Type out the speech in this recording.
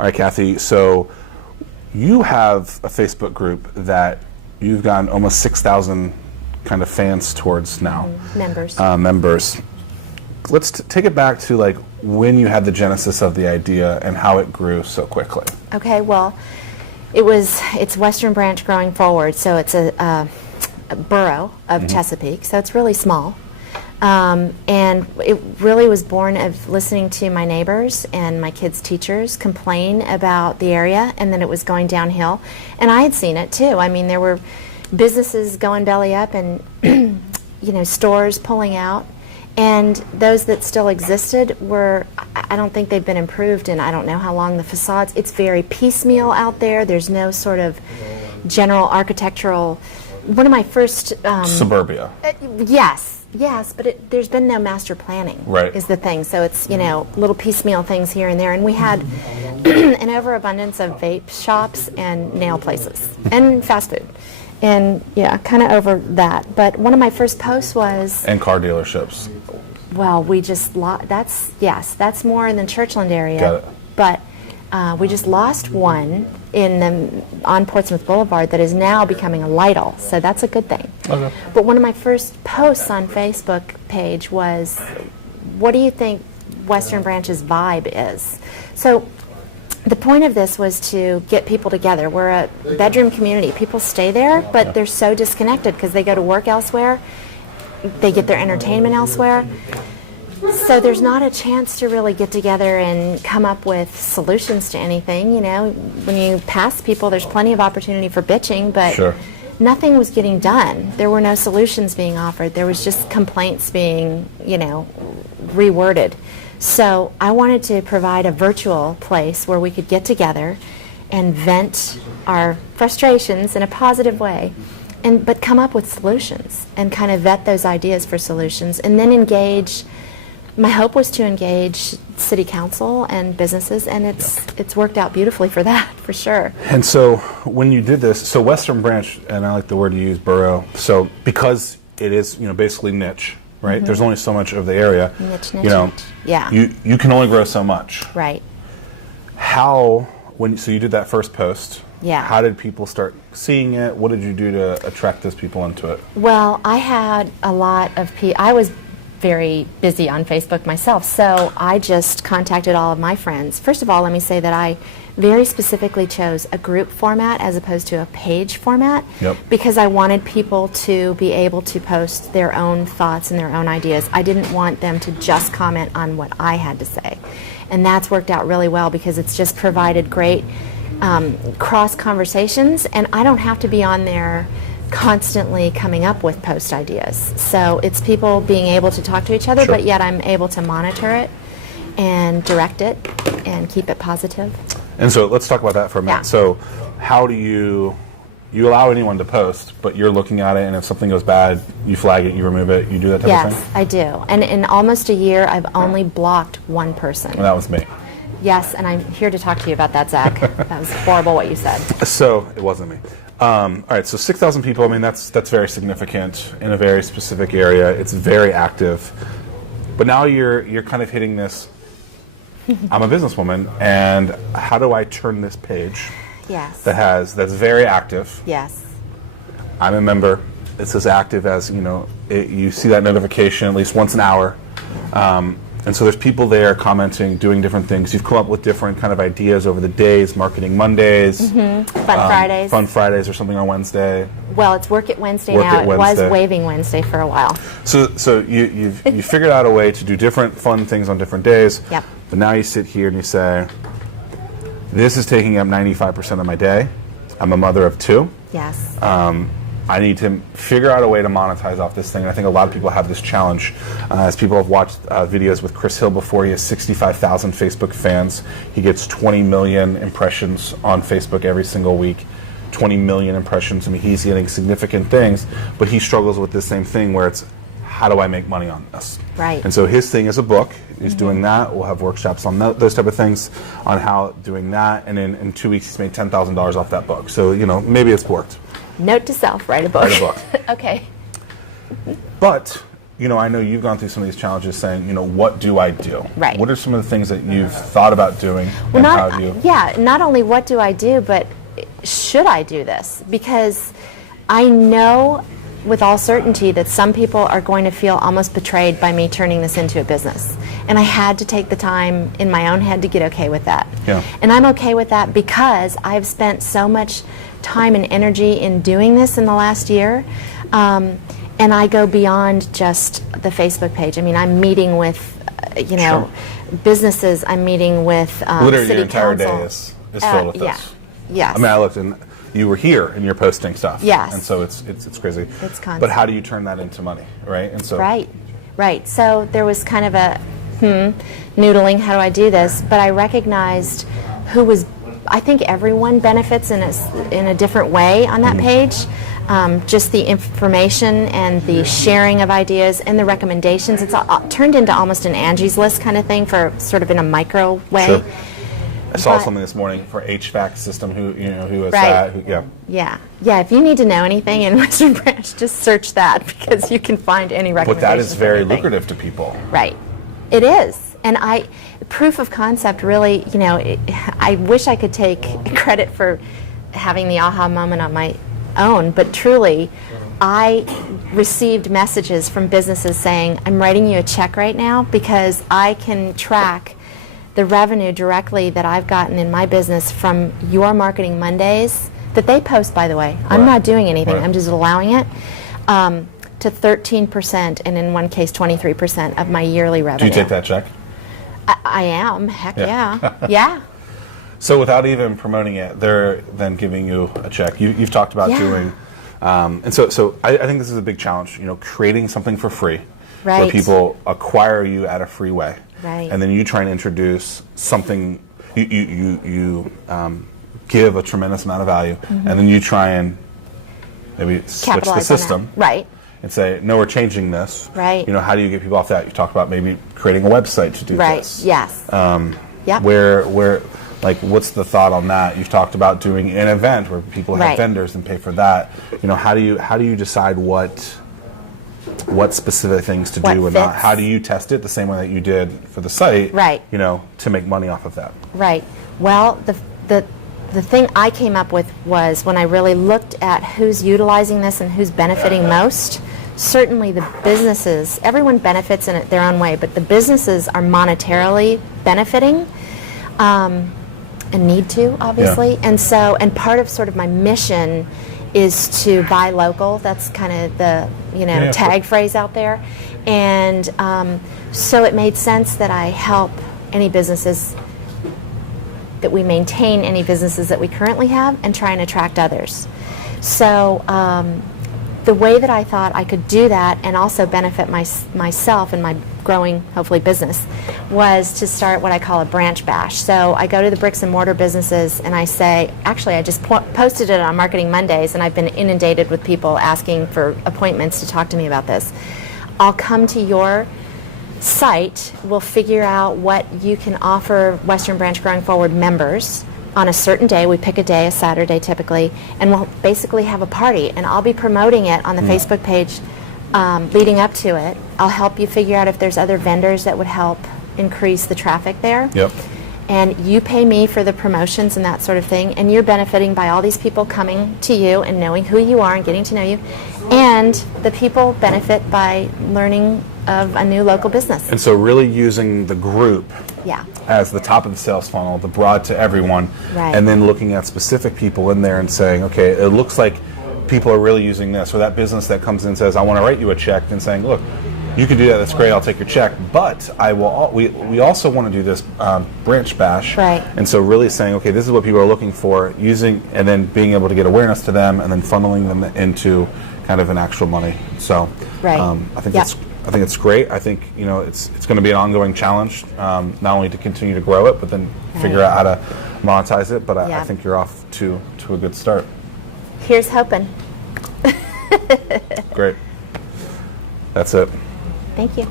All right, Kathy, so you have a Facebook group that you've gotten almost 6,000 kind of fans towards now. Members. Members. Let's take it back to like when you had the genesis of the idea and how it grew so quickly. Okay, well, it's Western Branch growing forward, so it's a borough of Chesapeake, so it's really small. And it really was born of listening to my neighbors and my kids' teachers complain about the area and that it was going downhill. And I had seen it too. I mean, there were businesses going belly up and stores pulling out. And those that still existed were, I don't think they've been improved in I don't know how long. The facades, it's very piecemeal out there. There's no sort of general architectural. One of my first... Suburbia. Yes, but there's been no master planning, right, is the thing. So it's, little piecemeal things here and there. And we had an overabundance of vape shops and nail places and fast food. And, kind of over that. But one of my first posts was... And car dealerships. Well, we just... that's more in the Churchland area. Got it. But we just lost one on Portsmouth Boulevard that is now becoming a Lidl, so that's a good thing. Okay. But one of my first posts on Facebook page was, what do you think Western Branch's vibe is? So the point of this was to get people together. We're a bedroom community. People stay there, but they're so disconnected because they go to work elsewhere. They get their entertainment elsewhere. So there's not a chance to really get together and come up with solutions to anything. When you pass people, there's plenty of opportunity for bitching, but sure, nothing was getting done. There were no solutions being offered. There was just complaints being, reworded. So I wanted to provide a virtual place where we could get together and vent our frustrations in a positive way, but come up with solutions and kind of vet those ideas for solutions and then engage. My hope was to engage city council and businesses, and it's worked out beautifully for that, for sure. And so when you did this, so Western Branch, and I like the word you use, borough, so because it is, basically niche, right? There's only so much of the area. Niche. Yeah. You can only grow so much. Right. So you did that first post. Yeah. How did people start seeing it? What did you do to attract those people into it? Well, I had a lot of people. I was very busy on Facebook myself, so I just contacted all of my friends. First of all, let me say that I very specifically chose a group format as opposed to a page format, because I wanted people to be able to post their own thoughts and their own ideas. I didn't want them to just comment on what I had to say, and that's worked out really well because it's just provided great cross conversations, and I don't have to be on there constantly coming up with post ideas. So it's people being able to talk to each other, but yet I'm able to monitor it and direct it and keep it positive. And so let's talk about that for a minute. Yeah. So how do you allow anyone to post, but you're looking at it, and if something goes bad, you flag it, you remove it, you do that type of thing? Yes, I do. And in almost a year, I've only blocked one person. And that was me. Yes, and I'm here to talk to you about that, Zach. That was horrible what you said. So it wasn't me. All right, so 6,000 people, I mean, that's very significant in a very specific area. It's very active. But now you're kind of hitting this, I'm a businesswoman, and how do I turn this page that's very active? Yes. I'm a member. It's as active as, you see that notification at least once an hour. And so there's people there commenting, doing different things. You've come up with different kind of ideas over the days, Marketing Mondays. Fun Fridays. Fun Fridays or something on Wednesday. Well, it's Work It Wednesday now. It was Waving Wednesday for a while. So you figured out a way to do different fun things on different days. Yep. But now you sit here and you say, this is taking up 95% of my day. I'm a mother of two. Yes. I need to figure out a way to monetize off this thing. And I think a lot of people have this challenge. As people have watched videos with Chris Hill before, he has 65,000 Facebook fans. He gets 20 million impressions on Facebook every single week. 20 million impressions. I mean, he's getting significant things, but he struggles with this same thing where it's, how do I make money on this? Right. And so his thing is a book. He's doing that. We'll have workshops on those type of things, on how doing that. And in 2 weeks, he's made $10,000 off that book. So, maybe it's worked. Note to self, write a book. Write a book. Okay. But I know you've gone through some of these challenges saying, what do I do? Right. What are some of the things that you've thought about doing? Well, and how have you? Yeah, not only what do I do, but should I do this? Because I know with all certainty that some people are going to feel almost betrayed by me turning this into a business. And I had to take the time in my own head to get okay with that. Yeah. And I'm okay with that because I've spent so much time and energy in doing this in the last year. And I go beyond just the Facebook page. I mean, I'm meeting with, Sure. businesses. I'm meeting with Literally city your entire council. day is filled with Yeah. this. Yes. I mean, I looked and you were here and you're posting stuff. Yes. And so it's crazy. It's constant. But how do you turn that into money, right? And so Right. So there was kind of a noodling, how do I do this? But I recognized I think everyone benefits in a different way on that page. Just the information and the sharing of ideas and the recommendations. It's turned into almost an Angie's List kind of thing for sort of in a micro way. Sure. I saw something this morning for HVAC system. Who is Right. that? Yeah. If you need to know anything in Western Branch, just search that because you can find any recommendations. But that is for very anything. lucrative to people. Right. It is. And proof of concept really, I wish I could take credit for having the aha moment on my own, but truly, I received messages from businesses saying, I'm writing you a check right now because I can track the revenue directly that I've gotten in my business from your Marketing Mondays, that they post, by the way. I'm not doing anything. Right. I'm just allowing it, to 13%, and in one case, 23% of my yearly revenue. Do you take that check? I am. Heck yeah. Yeah. So without even promoting it, they're then giving you a check. You've talked about doing, and so I think this is a big challenge. Creating something for free, where Right. people acquire you at a free way, Right. and then you try and introduce something. You give a tremendous amount of value, and then you try and maybe switch the Capitalize on that. system, Right. and say, no, we're changing this. Right. How do you get people off that? You talk about maybe creating a website to do Right. this. Yes. Yep. Where, what's the thought on that? You've talked about doing an event where people have Right. vendors and pay for that. How do you decide what specific things to What do and not? fits. How do you test it the same way that you did for the site? Right. To make money off of that. Right. Well, the thing I came up with was when I really looked at who's utilizing this and who's benefiting most, certainly the businesses, everyone benefits in it their own way, but the businesses are monetarily benefiting and need to, obviously. Yeah. And part of sort of my mission is to buy local. That's kind of the tag phrase out there. And so it made sense that I help any businesses, that we maintain any businesses that we currently have and try and attract others. So the way that I thought I could do that and also benefit myself and my growing, hopefully, business was to start what I call a branch bash. So I go to the bricks and mortar businesses and I say, actually, I just posted it on Marketing Mondays, and I've been inundated with people asking for appointments to talk to me about this. I'll come to your site, we'll figure out what you can offer Western Branch Growing Forward members on a certain day. We pick a day, a Saturday typically, and we'll basically have a party, and I'll be promoting it on the Facebook page leading up to it. I'll help you figure out if there's other vendors that would help increase the traffic there. Yep. And you pay me for the promotions and that sort of thing, and you're benefiting by all these people coming to you and knowing who you are and getting to know you, and the people benefit by learning of a new local business. And so really using the group Yeah. as the top of the sales funnel, the broad to everyone, Right. and then looking at specific people in there and saying, okay, it looks like people are really using this. Or that business that comes in and says, I want to write you a check, and saying, look, you can do that, that's great, I'll take your check, but I will. We also want to do this branch bash. Right. And so really saying, okay, this is what people are looking for, using, and then being able to get awareness to them, and then funneling them into kind of an actual money. So Right. I think Yep. I think it's great. I think it's going to be an ongoing challenge, not only to continue to grow it, but then figure out how to monetize it. But I Yeah. think you're off to a good start. Here's hoping. Great. That's it. Thank you.